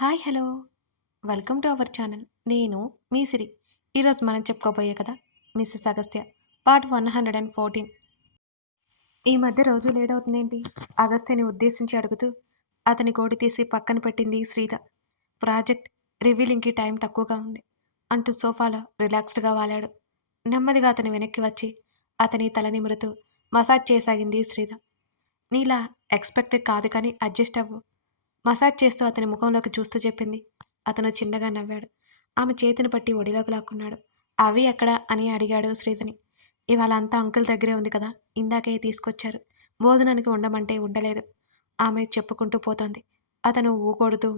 Hi hello welcome to our channel. నేను మీ సిరి. ఈరోజు మనం చెప్పుకోబోయే కదా మిస్సెస్ అగస్త్య పార్ట్ 114. ఈ మధ్య రోజు లేడవుతుందేంటి? అగస్త్యని ఉద్దేశించి అడుగుతూ అతని కోడి తీసి పక్కన పెట్టింది శ్రీద. ప్రాజెక్ట్ రివీలింగ్కి టైం తక్కువగా ఉంది అంటూ సోఫాలో రిలాక్స్డ్గా వాలాడు. నెమ్మదిగా అతని వెనక్కి వచ్చి అతని తల నిమురుతూ మసాజ్ చేయసాగింది శ్రీద. నీలా ఎక్స్పెక్టెడ్ కాదు కానీ అడ్జస్ట్ అవ్వు, మసాజ్ చేస్తూ అతని ముఖంలోకి చూస్తూ చెప్పింది. అతను చిన్నగా నవ్వాడు. ఆమె చేతిని పట్టి ఒడిలోకి లాక్కున్నాడు. అవి ఎక్కడా అని అడిగాడు శ్రీధని. ఇవాళ అంతా అంకుల్ దగ్గరే ఉంది కదా, ఇందాకే తీసుకొచ్చారు. భోజనానికి ఉండమంటే ఉండలేదు ఆమె చెప్పుకుంటూ పోతోంది. అతను ఊకొడుతూ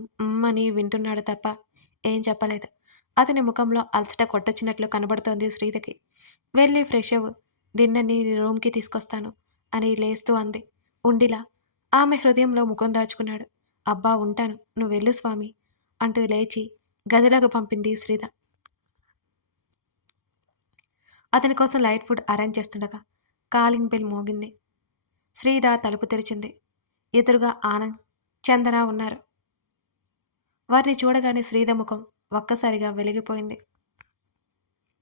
అని వింటున్నాడు తప్ప ఏం చెప్పలేదు. అతని ముఖంలో అలసట కొట్టొచ్చినట్లు కనబడుతోంది శ్రీధకి. వెళ్ళి ఫ్రెష్ అవ్వు, డిన్నర్ని రూమ్కి తీసుకొస్తాను అని లేస్తూ అంది. ఉండిలా ఆమె హృదయంలో ముఖం దాచుకున్నాడు. అబ్బా ఉంటాను, నువ్వు వెళ్ళు స్వామి అంటూ లేచి గదిలోకి పంపింది శ్రీద. అతని కోసం లైట్ ఫుడ్ అరేంజ్ చేస్తుండగా కాలింగ్ బెల్ మోగింది. శ్రీద తలుపు తెరిచింది. ఎదురుగా ఆనంద్, చందన ఉన్నారు. వారిని చూడగానే శ్రీద ముఖం ఒక్కసారిగా వెలిగిపోయింది.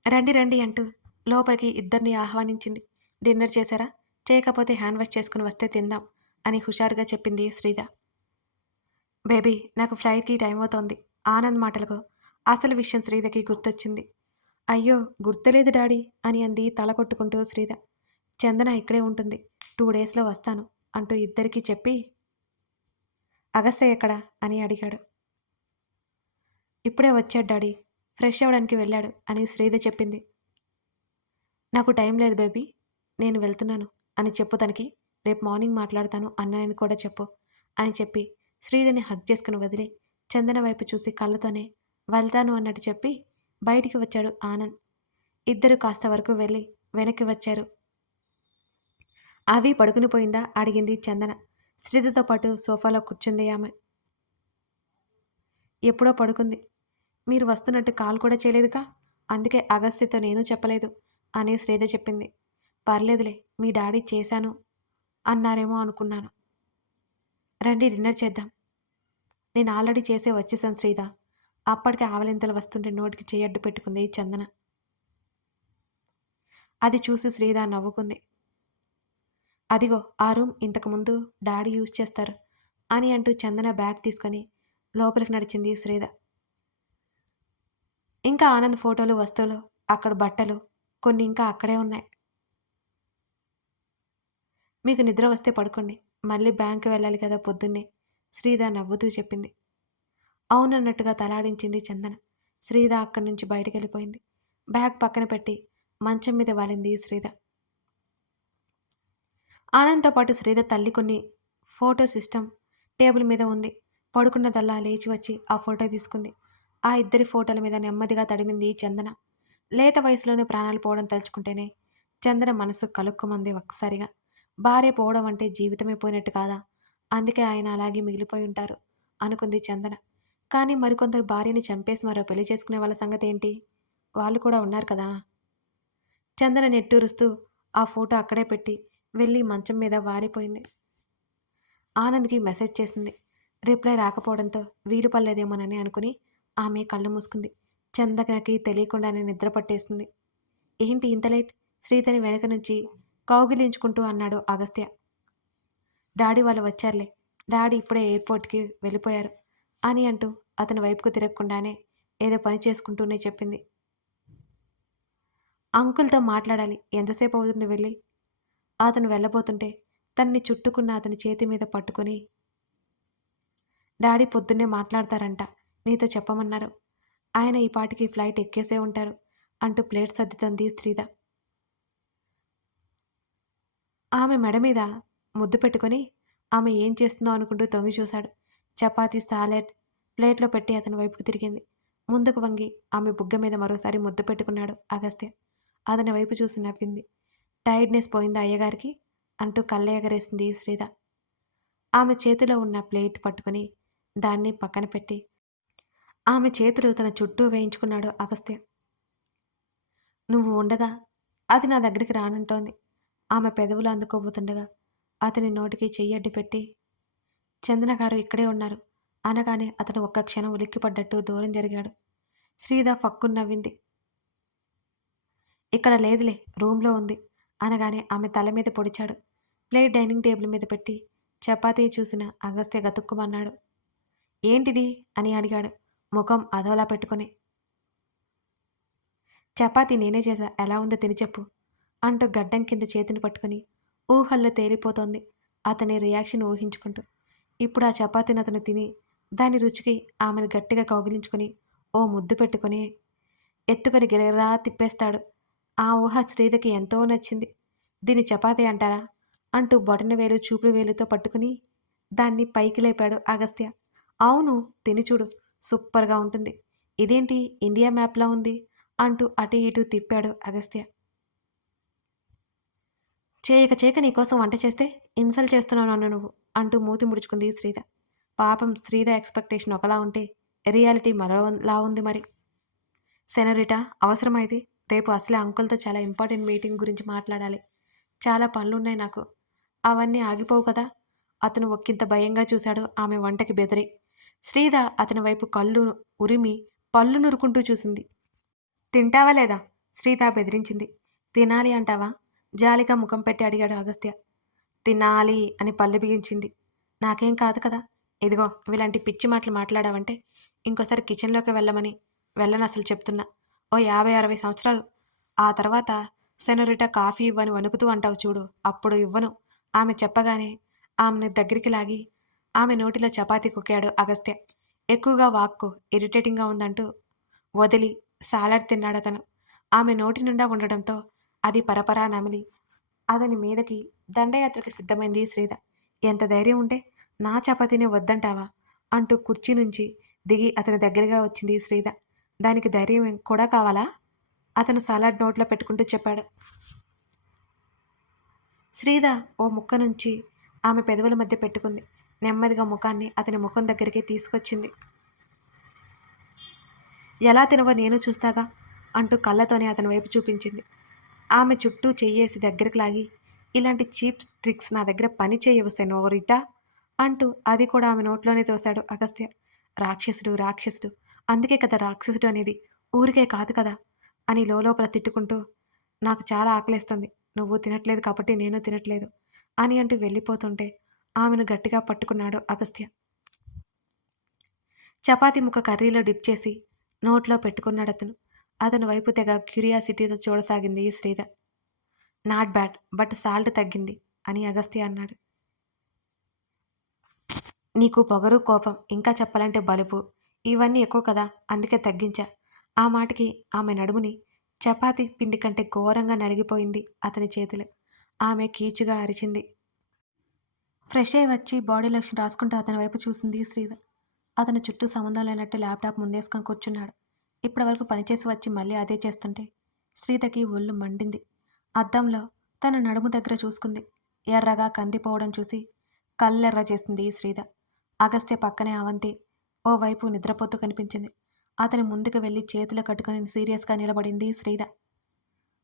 రండి రండి అంటూ లోపలికి ఇద్దరిని ఆహ్వానించింది. డిన్నర్ చేశారా? చేయకపోతే హ్యాండ్ వాష్ చేసుకుని వస్తే తిందాం అని హుషారుగా చెప్పింది శ్రీద. బేబీ, నాకు ఫ్లైట్కి టైం అవుతోంది. ఆనంద్ మాటలకు అసలు విషయం శ్రీదకి గుర్తొచ్చింది. అయ్యో గుర్తులేదు డాడీ అని అంది తల కొట్టుకుంటూ శ్రీద. చందన ఇక్కడే ఉంటుంది, 2 డేస్లో వస్తాను అంటూ ఇద్దరికీ చెప్పి అగస్త్య ఎక్కడా అని అడిగాడు. ఇప్పుడే వచ్చాడు డాడీ, ఫ్రెష్ అవ్వడానికి వెళ్ళాడు అని శ్రీద చెప్పింది. నాకు టైం లేదు బేబీ, నేను వెళ్తున్నాను అని చెప్పు తనకి. రేపు మార్నింగ్ మాట్లాడతాను అన్నని కూడా చెప్పు అని చెప్పి శ్రీదని హగ్ చేసుకుని వదిలి చందన వైపు చూసి కళ్ళతోనే వెళ్తాను అన్నట్టు చెప్పి బయటికి వచ్చాడు ఆనంద్. ఇద్దరు కాస్త వరకు వెళ్ళి వెనక్కి వచ్చారు. అవి పడుకుని పోయిందా అడిగింది చందన. శ్రీధతో పాటు సోఫాలో కూర్చుంది ఆమె. ఎప్పుడో పడుకుంది, మీరు వస్తున్నట్టు కాల్ కూడా చేయలేదుగా, అందుకే అగస్త్యతో నేను చెప్పలేదు అని శ్రీధ చెప్పింది. పర్లేదులే, మీ డాడీ చేశాను అన్నారేమో అనుకున్నాను. రండి డిన్నర్ చేద్దాం. నేను ఆల్రెడీ చేసే వచ్చేసాను శ్రీధ. అప్పటికే ఆవలింతలు వస్తుంటే నోటికి చేయడ్డు పెట్టుకుంది చందన. అది చూసి శ్రీధ నవ్వుకుంది. అదిగో ఆ రూమ్ ఇంతకుముందు డాడీ యూజ్ చేస్తారు అని అంటూ చందన బ్యాగ్ తీసుకొని లోపలికి నడిచింది శ్రీధ. ఇంకా ఆనంద్ ఫోటోలు, వస్తువులు, అక్కడ బట్టలు కొన్ని ఇంకా అక్కడే ఉన్నాయి. మీకు నిద్ర వస్తే పడుకోండి, మళ్ళీ బ్యాంకు వెళ్ళాలి కదా పొద్దున్నే శ్రీధ నవ్వుతూ చెప్పింది. అవునన్నట్టుగా తలాడించింది చందన. శ్రీధ అక్కడి నుంచి బయటికి వెళ్ళిపోయింది. బ్యాగ్ పక్కన పెట్టి మంచం మీద వాలింది శ్రీధ. ఆనంద్తో పాటు శ్రీధ తల్లి కొన్ని ఫోటో సిస్టమ్ టేబుల్ మీద ఉంది. పడుకున్నదల్లా లేచి వచ్చి ఆ ఫోటో తీసుకుంది. ఆ ఇద్దరి ఫోటోల మీద నెమ్మదిగా తడిమింది చందన. లేత వయసులోనే ప్రాణాలు పోవడం తలుచుకుంటేనే చందన మనసు కలుక్కుమంది ఒక్కసారిగా. భార్య పోవడం అంటే జీవితమే పోయినట్టు కాదా, అందుకే ఆయన అలాగే మిగిలిపోయి ఉంటారు అనుకుంది చందన. కానీ మరికొందరు భార్యని చంపేసి మరో పెళ్లి చేసుకునే వాళ్ళ సంగతి ఏంటి? వాళ్ళు కూడా ఉన్నారు కదా. చందన నెట్టూరుస్తూ ఆ ఫోటో అక్కడే పెట్టి వెళ్ళి మంచం మీద వాలిపోయింది. ఆనంద్కి మెసేజ్ చేసింది. రిప్లై రాకపోవడంతో వీలు పడలేదేమోనని అనుకుని ఆమె కళ్ళు మూసుకుంది. చందనకి తెలియకుండానే నిద్ర పట్టేసింది. ఏంటి ఇంత లేట్? శ్రీధని వెనక నుంచి కౌగిలించుకుంటూ అన్నాడు అగస్త్య. డాడీ వాళ్ళు వచ్చారులే, డాడీ ఇప్పుడే ఎయిర్పోర్ట్కి వెళ్ళిపోయారు అని అంటూ అతని వైపుకు తిరగకుండానే ఏదో పని చేసుకుంటూనే చెప్పింది. అంకుల్తో మాట్లాడాలి, ఎంతసేపు అవుతుంది వెళ్ళి? అతను వెళ్ళబోతుంటే తన్ని చుట్టుకున్న అతని చేతి మీద పట్టుకుని, డాడీ పొద్దున్నే మాట్లాడతారంట, నీతో చెప్పమన్నారు. ఆయన ఈ పాటికి ఫ్లైట్ ఎక్కేసే ఉంటారు అంటూ ప్లేట్ సర్దుతోంది శ్రీధ. ఆమె మెడ మీద ముద్దు పెట్టుకొని ఆమె ఏం చేస్తుందో అనుకుంటూ తొంగి చూశాడు. చపాతీ, సాలెడ్ ప్లేట్లో పెట్టి అతని వైపుకు తిరిగింది. ముందుకు వంగి ఆమె బుగ్గ మీద మరోసారి ముద్దు పెట్టుకున్నాడు అగస్త్య. అతని వైపు చూసి నవ్వింది. టైర్డ్నెస్ పోయిందా అయ్యగారికి అంటూ కళ్ళెగరేసింది శ్రీధ. ఆమె చేతిలో ఉన్న ప్లేట్ పట్టుకుని దాన్ని పక్కన పెట్టి ఆమె చేతులు తన చుట్టూ వేయించుకున్నాడు అగస్త్య. నువ్వు ఉండగా అది నా దగ్గరికి రానంటోంది. ఆమె పెదవులు అందుకోబోతుండగా అతని నోటికి చెయ్యడ్డు పెట్టి, చందన గారు ఇక్కడే ఉన్నారు, అనగానే అతను ఒక్క క్షణం ఉలిక్కిపడ్డట్టు దూరం జరిగాడు. శ్రీధ ఫక్కున నవ్వింది. ఇక్కడ లేదులే, రూమ్‌లో ఉంది అనగానే ఆమె తల మీద పొడిచాడు. ప్లేట్ డైనింగ్ టేబుల్ మీద పెట్టి చపాతీ చూసిన అగస్త్య గతుక్కుమన్నాడు. ఏంటిది అని అడిగాడు ముఖం అదోలా పెట్టుకుని. చపాతీ నేనే చేశా, ఎలా ఉందో తిని చెప్పు అంటూ గడ్డం కింద చేతిని పట్టుకుని ఊహల్లో తేలిపోతోంది అతని రియాక్షన్ ఊహించుకుంటూ. ఇప్పుడు ఆ చపాతీని అతను తిని దాని రుచికి ఆమెను గట్టిగా కౌగిలించుకుని ఓ ముద్దు పెట్టుకుని ఎత్తుకొని గిరగిరా తిప్పేస్తాడు. ఆ ఊహ శ్రీధకి ఎంతో నచ్చింది. దీన్ని చపాతీ అంటారా అంటూ బొటన వేలు చూపుడు వేలుతో పట్టుకుని దాన్ని పైకి లేపాడు అగస్త్య. అవును, తిని చూడు, సూపర్గా ఉంటుంది. ఇదేంటి ఇండియా మ్యాప్లా ఉంది అంటూ అటు ఇటు తిప్పాడు అగస్త్య. చేయక చేయక నీకోసం వంట చేస్తే ఇన్సల్ట్ చేస్తున్నావు నన్ను నువ్వు అంటూ మూతి ముడుచుకుంది శ్రీధ. పాపం శ్రీధ ఎక్స్పెక్టేషన్ ఒకలా ఉంటే రియాలిటీ మరోలా ఉంది మరి. సెనరిటా, అవసరమా ఇది? రేపు అసలే అంకుల్తో చాలా ఇంపార్టెంట్ మీటింగ్ గురించి మాట్లాడాలి. చాలా పనులున్నాయి నాకు. అవన్నీ ఆగిపోవు కదా. అతను ఒక్కింత భయంగా చూశాడు ఆమె వంటకి బెదిరి. శ్రీధ అతని వైపు కళ్ళు ఉరిమి పళ్ళు నురుకుంటూ చూసింది. తింటావా లేదా? శ్రీధ బెదిరించింది. తినాలి అంటావా? జాలిగా ముఖం పెట్టి అడిగాడు అగస్త్య. తినాలి అని పళ్ళు బిగించింది. నాకేం కాదు కదా. ఇదిగో ఇలాంటి పిచ్చి మాటలు మాట్లాడావంటే ఇంకోసారి కిచెన్లోకి వెళ్ళమని. వెళ్ళను అసలు చెప్తున్నా. ఓ 50-60 సంవత్సరాలు ఆ తర్వాత సెనోరిటా కాఫీ ఇవ్వని వణుకుతూ అంటావు చూడు, అప్పుడు ఇవ్వను. ఆమె చెప్పగానే ఆమెను దగ్గరికి లాగి ఆమె నోటిలో చపాతీ కుక్కాడు అగస్త్య. ఎక్కువగా వాక్కు, ఇరిటేటింగ్గా ఉందంటూ వదిలి సాలడ్ తిన్నాడతను. ఆమె నోటి నిండా ఉండడంతో అది పరపరా నమిలి అతని మీదకి దండయాత్రకి సిద్ధమైంది శ్రీధ. ఎంత ధైర్యం ఉంటే నా చపాతీని వద్దంటావా అంటూ కుర్చీ నుంచి దిగి అతని దగ్గరగా వచ్చింది శ్రీధ. దానికి ధైర్యం కూడా కావాలా? అతను సలాడ్ నోట్లో పెట్టుకుంటూ చెప్పాడు. శ్రీధ ఓ ముక్క నుంచి ఆమె పెదవుల మధ్య పెట్టుకుంది. నెమ్మదిగా ముఖాన్ని అతని ముఖం దగ్గరికి తీసుకొచ్చింది. ఎలా తినవో నేను చూస్తాగా అంటూ కళ్ళతోనే అతని వైపు చూపించింది. ఆమె చుట్టూ చెయ్యేసి దగ్గరికి లాగి ఇలాంటి చీప్ ట్రిక్స్ నా దగ్గర పని చేయవు సెనోరిటా అంటూ అది కూడా ఆమె నోట్లోనే తోశాడు అగస్త్య. రాక్షసుడు రాక్షసుడు, అందుకే కదా రాక్షసుడు అనేది, ఊరికే కాదు కదా అని లోపల తిట్టుకుంటూ నాకు చాలా ఆకలేస్తుంది, నువ్వు తినట్లేదు కాబట్టి నేను తినట్లేదు అని అంటూ వెళ్ళిపోతుంటే ఆమెను గట్టిగా పట్టుకున్నాడు అగస్త్య. చపాతీ ముక్క కర్రీలో డిప్ చేసి నోట్లో పెట్టుకున్నాడు అతను. అతని వైపు తెగ క్యూరియాసిటీతో చూడసాగింది శ్రీధ. నాట్ బ్యాడ్, బట్ సాల్ట్ తగ్గింది అని అగస్త్య అన్నాడు. నీకు పొగరు, కోపం, ఇంకా చెప్పాలంటే బలుపు ఇవన్నీ ఎక్కువ కదా, అందుకే తగ్గించా. ఆ మాటకి ఆమె నడుముని చపాతీ పిండి కంటే ఘోరంగా నలిగిపోయింది అతని చేతులు. ఆమె కీచుగా అరిచింది. ఫ్రెష్ అయి వచ్చి బాడీ లోషన్ రాసుకుంటూ అతని వైపు చూసింది శ్రీధ. అతను చుట్టూ సంబంధం లేనట్టు ల్యాప్టాప్ ముందేసుకొని కూర్చున్నాడు. ఇప్పటివరకు పనిచేసి వచ్చి మళ్ళీ అదే చేస్తుంటే శ్రీధకి ఒళ్ళు మండింది. అద్దంలో తన నడుము దగ్గర చూసుకుంది. ఎర్రగా కందిపోవడం చూసి కళ్ళెర్ర చేసింది శ్రీధ. అగస్త్య పక్కనే అవంతి ఓవైపు నిద్రపోతూ కనిపించింది. అతని ముందుకు వెళ్ళి చేతులు కట్టుకుని సీరియస్గా నిలబడింది శ్రీధ.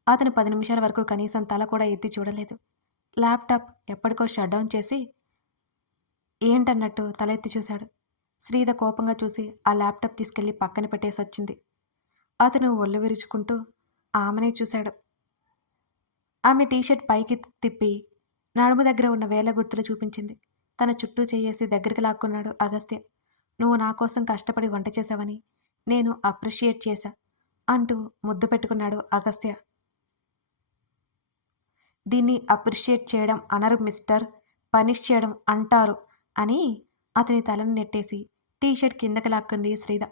అతను 10 నిమిషాల వరకు కనీసం తల కూడా ఎత్తి చూడలేదు. ల్యాప్టాప్ ఎప్పటికో షట్ డౌన్ చేసి ఏంటన్నట్టు తల ఎత్తి చూశాడు. శ్రీధ కోపంగా చూసి ఆ ల్యాప్టాప్ తీసుకెళ్లి పక్కన పెట్టేసి వచ్చింది. అతను ఒళ్ళు విరుచుకుంటూ ఆమెనే చూశాడు. ఆమె టీషర్ట్ పైకి తిప్పి నడుము దగ్గర ఉన్న వేల గుర్తులు చూపించింది. తన చుట్టూ చేయేసి దగ్గరికి లాక్కున్నాడు అగస్త్య. నువ్వు నా కోసం కష్టపడి వంట చేశావని నేను అప్రిషియేట్ చేశా అంటూ ముద్దు పెట్టుకున్నాడు అగస్త్య. దీన్ని అప్రిషియేట్ చేయడం అనరు మిస్టర్, పనిష్ చేయడం అంటారు అని అతని తలను నెట్టేసి టీషర్ట్ కిందకి లాక్కుంది శ్రీధ.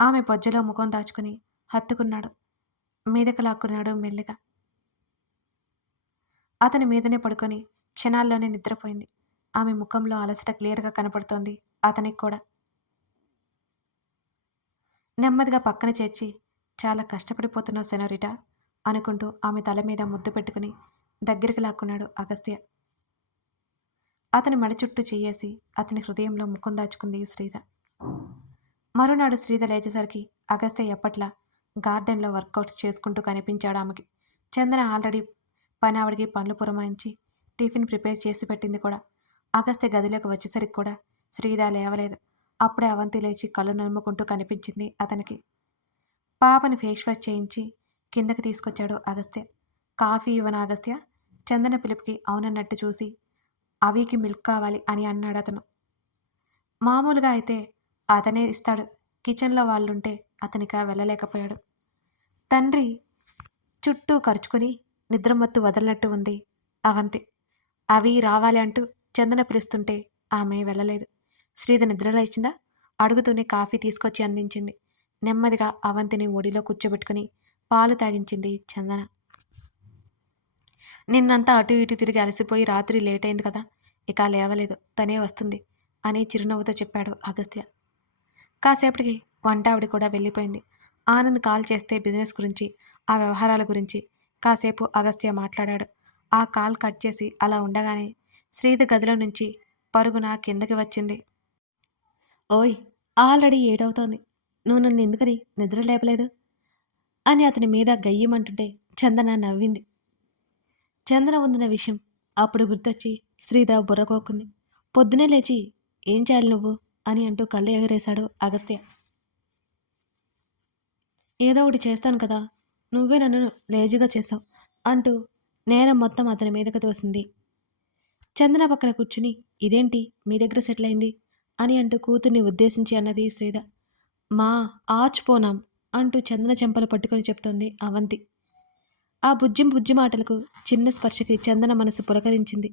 ఆమె బొజ్జలో ముఖం దాచుకుని హత్తుకున్నాడు. మీదకు లాక్కున్నాడు మెల్లిగా. అతని మీదనే పడుకొని క్షణాల్లోనే నిద్రపోయింది. ఆమె ముఖంలో అలసట క్లియర్గా కనపడుతోంది అతనికి కూడా. నెమ్మదిగా పక్కన చేర్చి చాలా కష్టపడిపోతున్నావు సెనోరిటా అనుకుంటూ ఆమె తల మీద ముద్దు పెట్టుకుని దగ్గరికి లాక్కున్నాడు అగస్త్య. అతని మెడ చుట్టూ చెయ్యేసి అతని హృదయంలో ముఖం దాచుకుంది శ్రీధ. మరునాడు శ్రీధ లేచేసరికి అగస్త్య ఎప్పట్లా గార్డెన్లో వర్కౌట్స్ చేసుకుంటూ కనిపించాడు ఆమెకి. చందన ఆల్రెడీ పని ఆవిడికి పనులు పురమాయించి టిఫిన్ ప్రిపేర్ చేసి పెట్టింది కూడా. అగస్త్య గదిలోకి వచ్చేసరికి కూడా శ్రీధ లేవలేదు. అప్పుడే అవంతి లేచి కళ్ళు నలుముకుంటూ కనిపించింది అతనికి. పాపని ఫేస్ వాష్ చేయించి కిందకి తీసుకొచ్చాడు అగస్త్య. కాఫీ ఇవ్వనా అగస్త్య? చందన పిలుపుకి అవునన్నట్టు చూసి అవికి మిల్క్ కావాలి అని అన్నాడతను. మామూలుగా అయితే అతనే ఇస్తాడు. కిచెన్‌లో వాళ్ళుంటే అతనిక వెళ్ళలేకపోయాడు. తండ్రి చుట్టూ కరుచుకుని నిద్రమత్తు వదలనట్టు ఉంది అవంతి. అవి రావాలి అంటూ చందన పిలుస్తుంటే ఆమె వెళ్ళలేదు. శ్రీధ నిద్ర లేచిందా? అడుగుతూనే కాఫీ తీసుకొచ్చి అందించింది. నెమ్మదిగా అవంతిని ఒడిలో కూర్చోబెట్టుకుని పాలు తాగించింది చందన. నిన్నంతా అటు ఇటు తిరిగి అలసిపోయి రాత్రి లేట్ అయింది కదా, ఇక లేవలేదు, తనే వస్తుంది అని చిరునవ్వుతో చెప్పాడు అగస్త్య. కాసేపటికి వంట ఆవిడ కూడా వెళ్ళిపోయింది. ఆనంద్ కాల్ చేస్తే బిజినెస్ గురించి, ఆ వ్యవహారాల గురించి కాసేపు అగస్త్య మాట్లాడాడు. ఆ కాల్ కట్ చేసి అలా ఉండగానే శ్రీధ గదిలో నుంచి పరుగున కిందకి వచ్చింది. ఓయ్, ఆల్రెడీ ఏడవుతోంది, నువ్వు నన్ను ఎందుకని నిద్ర లేపలేదు అని అతని మీద గయ్యమంటుంటే చందన నవ్వింది. చందన ఉందన్న విషయం అప్పుడు గుర్తొచ్చి శ్రీధ బుర్రకోకుంది. పొద్దునే లేచి ఏం చేయాలి నువ్వు అని అంటూ కళ్ళు ఎగరేశాడు అగస్త్య. ఏదో ఒకటి చేస్తాను కదా, నువ్వే నన్ను లేజీగా చేసావు అంటూ నేరం మొత్తం అతని మీదకు తోసింది. చందన పక్కన కూర్చుని ఇదేంటి మీ దగ్గర సెటిల్ అయింది అని అంటూ కూతుర్ని ఉద్దేశించి అన్నది శ్రీధ. మా ఆచిపోనాం అంటూ చందన చెంపలు పట్టుకొని చెప్తోంది అవంతి. ఆ బుజ్జి బుజ్జి మాటలకు చిన్న స్పర్శకి చందన మనసు పులకరించింది.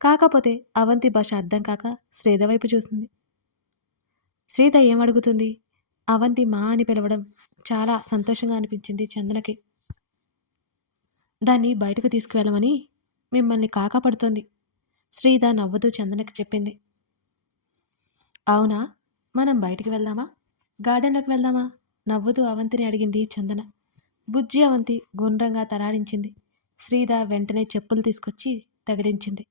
కాకపోతే అవంతి భాష అర్థం కాక శ్రీధ వైపు చూసింది. శ్రీధ ఏమడుగుతుంది? అవంతి మా అని పిలవడం చాలా సంతోషంగా అనిపించింది చందనకి. దాన్ని బయటకు తీసుకువెళ్ళమని మిమ్మల్ని కాకాపడుతోంది శ్రీధ నవ్వుతూ చందనకి చెప్పింది. అవునా, మనం బయటికి వెళ్దామా, గార్డెన్లోకి వెళ్దామా నవ్వుతూ అవంతిని అడిగింది చందన. బుజ్జి అవంతి గుండ్రంగా తలాడించింది. శ్రీధ వెంటనే చెప్పులు తీసుకొచ్చి తగిలించింది.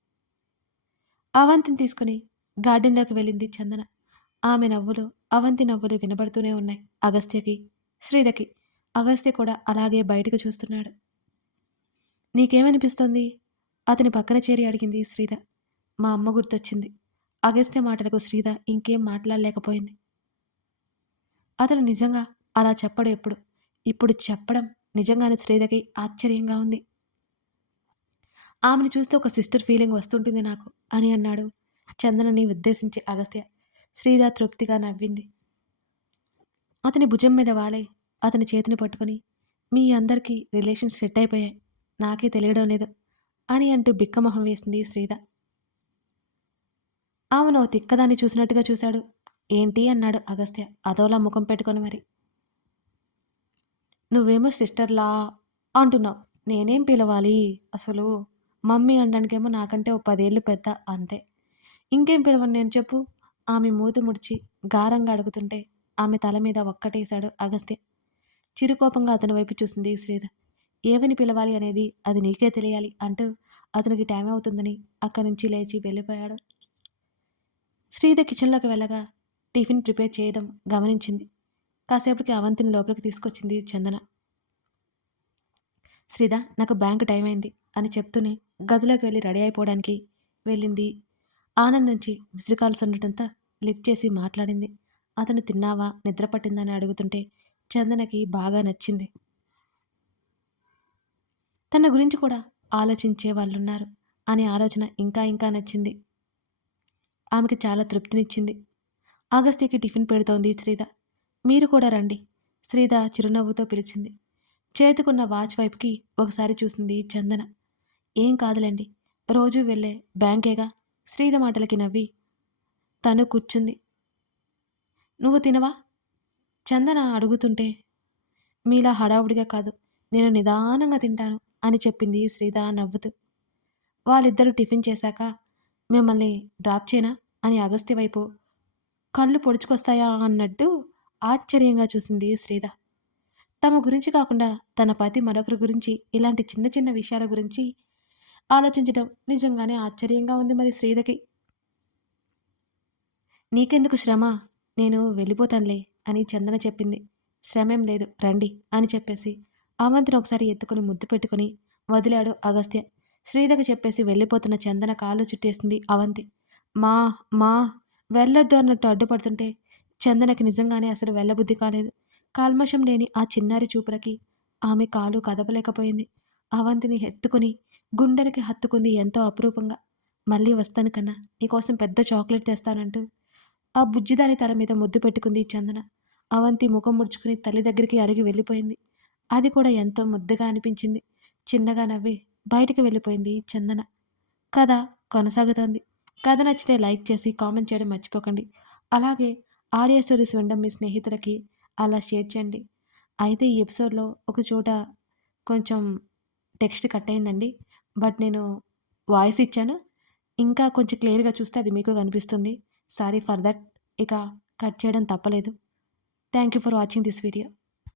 అవంతిని తీసుకుని గార్డెన్లోకి వెళ్ళింది చందన. ఆమె నవ్వులు, అవంతి నవ్వులు వినబడుతూనే ఉన్నాయి అగస్త్యకి, శ్రీధకి. అగస్త్య కూడా అలాగే బయటకు చూస్తున్నాడు. నీకేమనిపిస్తోంది అతని పక్కన చేరి అడిగింది శ్రీధ. మా అమ్మ గుర్తొచ్చింది. అగస్త్య మాటలకు శ్రీధ ఇంకేం మాట్లాడలేకపోయింది. అతను నిజంగా అలా చెప్పడు ఎప్పుడు. ఇప్పుడు చెప్పడం నిజంగానే శ్రీధకి ఆశ్చర్యంగా ఉంది. ఆమెను చూస్తే ఒక సిస్టర్ ఫీలింగ్ వస్తుంటుంది నాకు అని అన్నాడు చందనని ఉద్దేశించి అగస్త్య. శ్రీధ తృప్తిగా నవ్వింది. అతని భుజం మీద వాలై అతని చేతిని పట్టుకుని మీ అందరికీ రిలేషన్స్ సెట్ అయిపోయాయి, నాకే తెలియడం లేదు అని అంటూ బిక్కమొహం వేసింది శ్రీధ. ఆమెను ఓ తిక్కదాన్ని చూసినట్టుగా చూశాడు. ఏంటి అన్నాడు అగస్త్య అదోలా ముఖం పెట్టుకొని మరి. నువ్వేమో సిస్టర్లా అంటున్నావు, నేనేం పిలవాలి అసలు? మమ్మీ అనడానికేమో నాకంటే ఓ 10 ఏళ్ళు పెద్ద అంతే. ఇంకేం పిలవను నేను చెప్పు? ఆమె మూతి ముడిచి గారంగా అడుగుతుంటే ఆమె తల మీద ఒక్కటేశాడు అగస్త్య. చిరుకోపంగా అతని వైపు చూసింది శ్రీధ. ఏవని పిలవాలి అనేది అది నీకే తెలియాలి అంటూ అతనికి టైం అవుతుందని అక్కడి నుంచి లేచి వెళ్ళిపోయాడు. శ్రీధ కిచెన్లోకి వెళ్ళగా టిఫిన్ ప్రిపేర్ చేయడం గమనించింది. కాసేపటికి అవంతిని లోపలికి తీసుకొచ్చింది చందన. శ్రీధ, నాకు బ్యాంకు టైం అయింది అని చెప్తూనే గదిలోకి వెళ్ళి రెడీ అయిపోవడానికి వెళ్ళింది. ఆనంద్ నుంచి మిస్డ్ కాల్స్ ఉండటంతో లిఫ్ట్ చేసి మాట్లాడింది. అతను తిన్నావా, నిద్ర పట్టిందని అడుగుతుంటే చందనకి బాగా నచ్చింది. తన గురించి కూడా ఆలోచించే వాళ్ళున్నారు అనే ఆలోచన ఇంకా ఇంకా నచ్చింది. ఆమెకి చాలా తృప్తినిచ్చింది. అగస్త్యకి టిఫిన్ పెడుతోంది శ్రీధ. మీరు కూడా రండి శ్రీధ చిరునవ్వుతో పిలిచింది. చేతికున్న వాచ్ వైపుకి ఒకసారి చూసింది చందన. ఏం కాదులేండి, రోజూ వెళ్ళే బ్యాంకేగా. శ్రీధ మాటలకి నవ్వి తను కూర్చుంది. నువ్వు తినవా చందన అడుగుతుంటే మీలా హడావుడిగా కాదు, నేను నిదానంగా తింటాను అని చెప్పింది శ్రీధ నవ్వుతూ. వాళ్ళిద్దరూ టిఫిన్ చేశాక మిమ్మల్ని డ్రాప్ చేయనా అని అగస్త్య వైపు కళ్ళు పొడుచుకొస్తాయా అన్నట్టు ఆశ్చర్యంగా చూసింది శ్రీధ. తమ గురించి కాకుండా తన పతి మరొకరి గురించి ఇలాంటి చిన్న చిన్న విషయాల గురించి ఆలోచించడం నిజంగానే ఆశ్చర్యంగా ఉంది మరి శ్రీధకి. నీకెందుకు శ్రమ, నేను వెళ్ళిపోతానులే అని చందన చెప్పింది. శ్రమేం లేదు రండి అని చెప్పేసి అవంతిని ఒకసారి ఎత్తుకుని ముద్దు పెట్టుకుని వదిలాడు అగస్త్య. శ్రీధకి చెప్పేసి వెళ్ళిపోతున్న చందన కాళ్ళు చుట్టేసింది అవంతి. మా మా వెళ్ళొద్దు అన్నట్టు అడ్డుపడుతుంటే చందనకి నిజంగానే అసలు వెళ్ళబుద్ధి కాలేదు. కల్మషం లేని ఆ చిన్నారి చూపులకి ఆమె కాలు కదపలేకపోయింది. అవంతిని ఎత్తుకుని గుండెలకి హత్తుకుంది ఎంతో అపురూపంగా. "మళ్ళీ వస్తాను కన్నా, నీకోసం పెద్ద చాక్లెట్ తెస్తానంటూ" ఆ బుజ్జిదాని తల మీద ముద్దు పెట్టుకుంది చందన. అవంతి ముఖం ముడుచుకుని తల్లి దగ్గరికి అలిగి వెళ్ళిపోయింది. అది కూడా ఎంతో ముద్దుగా అనిపించింది. చిన్నగా నవ్వి బయటికి వెళ్ళిపోయింది చందన. కథ కొనసాగుతోంది. కథ నచ్చితే లైక్ చేసి కామెంట్ చేయడం మర్చిపోకండి. అలాగే ఆడియో స్టోరీస్ వినడం మీ స్నేహితులకి అలా షేర్ చేయండి. అయితే ఈ ఎపిసోడ్‌లో ఒక చోట కొంచెం టెక్స్ట్ కట్ అయిందండి. బట్ నేను వాయిస్ ఇచ్చాను. ఇంకా కొంచెం క్లియర్‌గా చూస్తే అది మీకు కనిపిస్తుంది. Sorry for that. ఇక కట్ చేయడం తప్పలేదు. Thank you for watching this video.